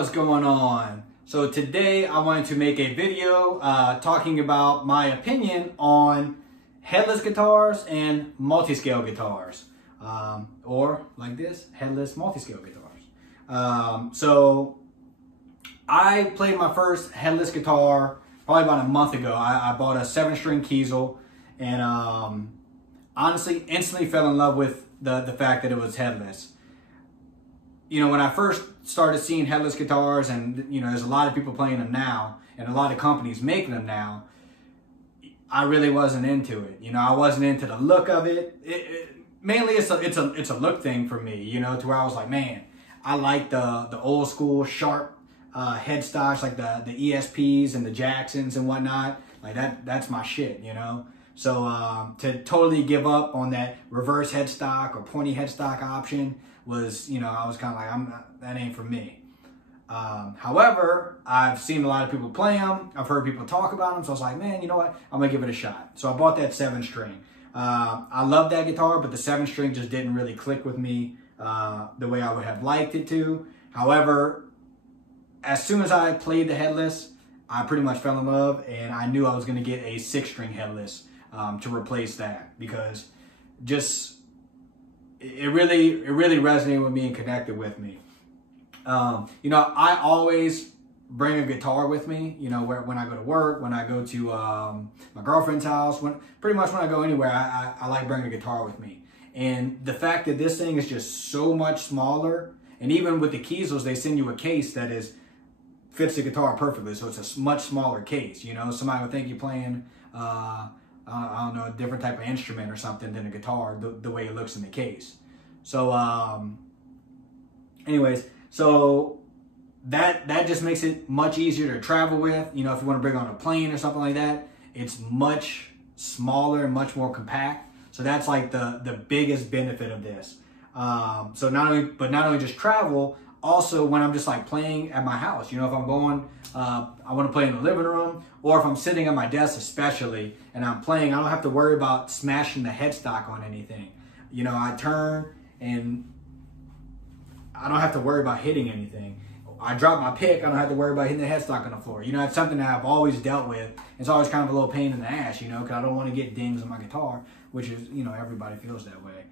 What's going on? So today I wanted to make a video talking about my opinion on headless guitars and multi-scale guitars, or like this, headless multi-scale guitars. So I played my first headless guitar probably about a month ago. I bought a 7-string Kiesel, and honestly instantly fell in love with the fact that it was headless. You know, when I first started seeing headless guitars, and you know, there's a lot of people playing them now and a lot of companies making them now, I really wasn't into it. You know, I wasn't into the look of it. Mainly it's a look thing for me, you know, to where I was like, man, I like the old school sharp headstocks, like the ESPs and the Jacksons and whatnot. Like that's my shit, you know. So to totally give up on that reverse headstock or pointy headstock option was, you know, I was kind of like, that ain't for me. However, I've seen a lot of people play them. I've heard people talk about them. So I was like, man, you know what? I'm going to give it a shot. So I bought that 7-string. I love that guitar, but the 7-string just didn't really click with me the way I would have liked it to. However, as soon as I played the headless, I pretty much fell in love, and I knew I was going to get a 6-string headless to replace that, because just it really resonated with me and connected with me. You know, I always bring a guitar with me, you know, when I go to work, when I go to my girlfriend's house, pretty much when I go anywhere, I like bringing a guitar with me. And the fact that this thing is just so much smaller, and even with the Kiesels, they send you a case that fits the guitar perfectly, so it's a much smaller case. You know, somebody would think you're playing I don't know, a different type of instrument or something than a guitar, the way it looks in the case. So anyways, so that just makes it much easier to travel with. You know, if you want to bring on a plane or something like that, it's much smaller and much more compact. So that's like the biggest benefit of this. So not only just travel, also when I'm just like playing at my house, you know, if I'm going, I want to play in the living room, or if I'm sitting at my desk especially, and I'm playing, I don't have to worry about smashing the headstock on anything. You know, I turn and I don't have to worry about hitting anything. I drop my pick, I don't have to worry about hitting the headstock on the floor. You know, it's something that I've always dealt with. It's always kind of a little pain in the ass, you know, because I don't want to get dings on my guitar, which is, you know, everybody feels that way.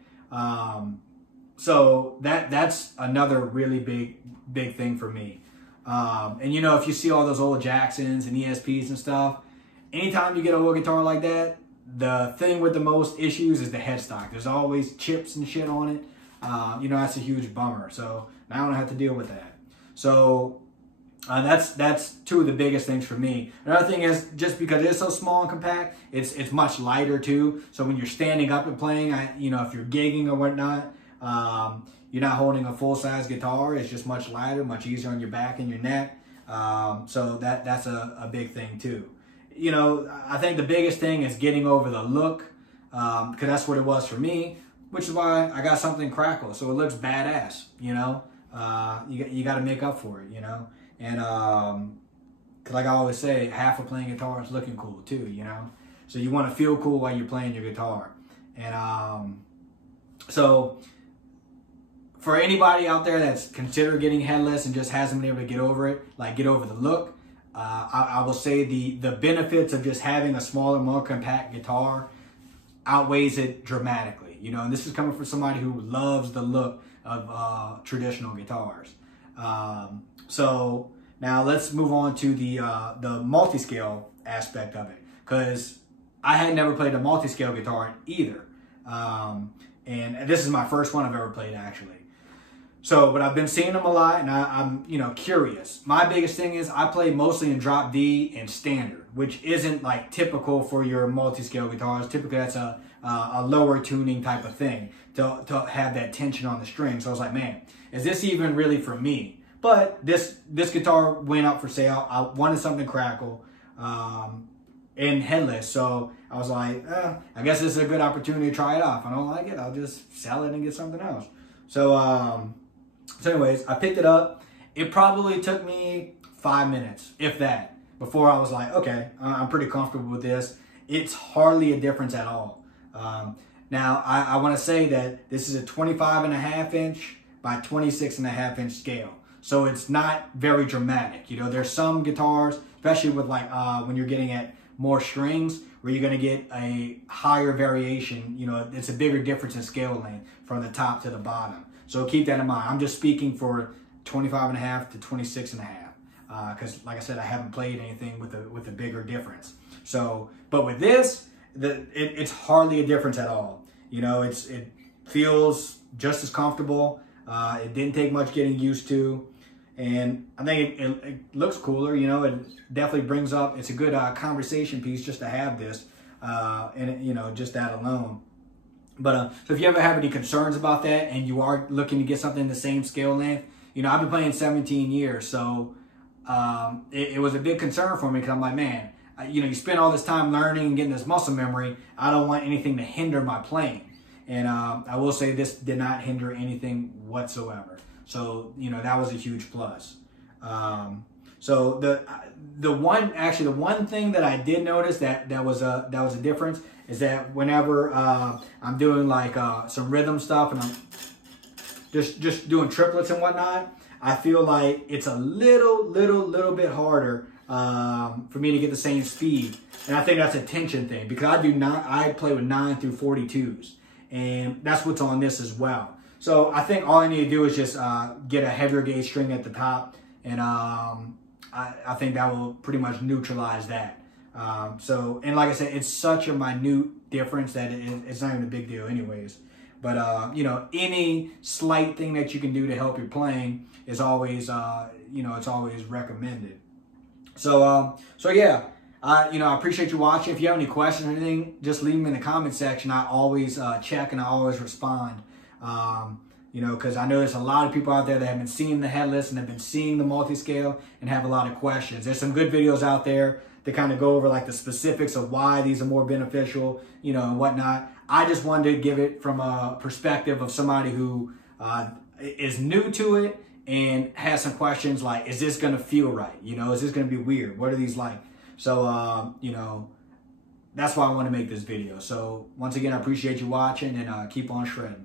So that's another really big thing for me. And you know, if you see all those old Jacksons and ESPs and stuff, anytime you get an old guitar like that, the thing with the most issues is the headstock. There's always chips and shit on it. You know, that's a huge bummer. So now I don't have to deal with that. So that's two of the biggest things for me. Another thing is, just because it's so small and compact, it's much lighter too. So when you're standing up and playing, you know, if you're gigging or whatnot, you're not holding a full-size guitar. It's just much lighter, much easier on your back and your neck. So that's a big thing too. You know, I think the biggest thing is getting over the look, because that's what it was for me, which is why I got something Crackle, so it looks badass. You know, you got to make up for it. You know, and cause like I always say, half of playing guitar is looking cool too. You know, so you want to feel cool while you're playing your guitar, and so. For anybody out there that's considered getting headless and just hasn't been able to get over it, like get over the look, I will say the benefits of just having a smaller, more compact guitar outweighs it dramatically. You know, and this is coming from somebody who loves the look of traditional guitars. So now let's move on to the multi-scale aspect of it, because I had never played a multi-scale guitar either. And this is my first one I've ever played, actually. So, but I've been seeing them a lot, and I'm, you know, curious. My biggest thing is I play mostly in drop D and standard, which isn't like typical for your multi-scale guitars. Typically, that's a lower tuning type of thing to have that tension on the string. So I was like, man, is this even really for me? But this guitar went up for sale. I wanted something Crackle and headless, so I was like, I guess this is a good opportunity to try it off. If I don't like it, I'll just sell it and get something else. So anyways, I picked it up. It probably took me 5 minutes, if that, before I was like, okay, I'm pretty comfortable with this. It's hardly a difference at all. Now, I want to say that this is a 25.5 inch by 26.5 inch scale. So it's not very dramatic. You know, there's some guitars, especially with like when you're getting at more strings, where you're going to get a higher variation. You know, it's a bigger difference in scale length from the top to the bottom. So keep that in mind. I'm just speaking for 25.5 to 26.5 because, like I said, I haven't played anything with a bigger difference. So, but with this, it's hardly a difference at all. You know, it feels just as comfortable. It didn't take much getting used to. And I think it looks cooler, you know, it definitely brings up, it's a good conversation piece just to have this, and you know, just that alone. But so if you ever have any concerns about that and you are looking to get something in the same scale length, you know, I've been playing 17 years, so it was a big concern for me because I'm like, man, you know, you spend all this time learning and getting this muscle memory, I don't want anything to hinder my playing. And I will say this did not hinder anything whatsoever. So, you know, that was a huge plus. So the one thing that I did notice that was a difference is that whenever I'm doing like some rhythm stuff and I'm just doing triplets and whatnot, I feel like it's a little bit harder for me to get the same speed. And I think that's a tension thing because I play with 9 through 42s, and that's what's on this as well. So I think all I need to do is just get a heavier gauge string at the top, and I think that will pretty much neutralize that. So, and like I said, it's such a minute difference that it's not even a big deal anyways. But, you know, any slight thing that you can do to help your playing is always, you know, it's always recommended. So, yeah, you know, I appreciate you watching. If you have any questions or anything, just leave them in the comment section. I always check and I always respond. You know, because I know there's a lot of people out there that have been seeing the Headless and have been seeing the Multiscale and have a lot of questions. There's some good videos out there to kind of go over like the specifics of why these are more beneficial, you know, and whatnot. I just wanted to give it from a perspective of somebody who is new to it and has some questions like, is this going to feel right? You know, is this going to be weird? What are these like? So, you know, that's why I want to make this video. So once again, I appreciate you watching, and keep on shredding.